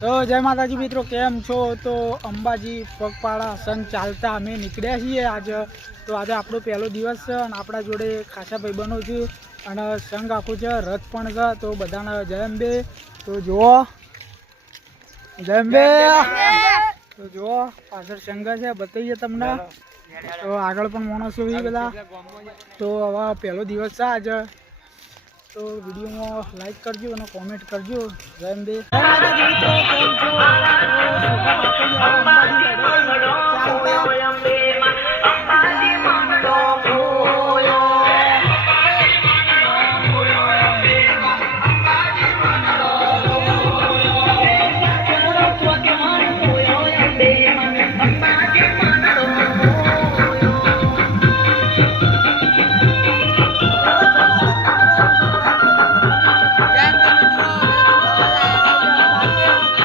તો જય માતાજી મિત્રો, કેમ છો? તો અંબાજી પગપાળા સંઘ ચાલતા અમે નીકળ્યા છીએ આજે. તો આજે આપણો પહેલો દિવસ છે અને આપણા જોડે ખાસા ભાઈબંધો છે અને સંઘ આખું છે, રથ પણ છે. તો બધાને જય અંબે. તો જુઓ જય અંબે. તો જુઓ પાછળ સંઘ છે, બતાવીએ તમને. તો આગળ પણ માણસો એ બધા. તો હવે પહેલો દિવસ છે આજે. તો વિડીયોમાં લાઈક કરજો અને કોમેન્ટ કરજો. જય અંબે. તો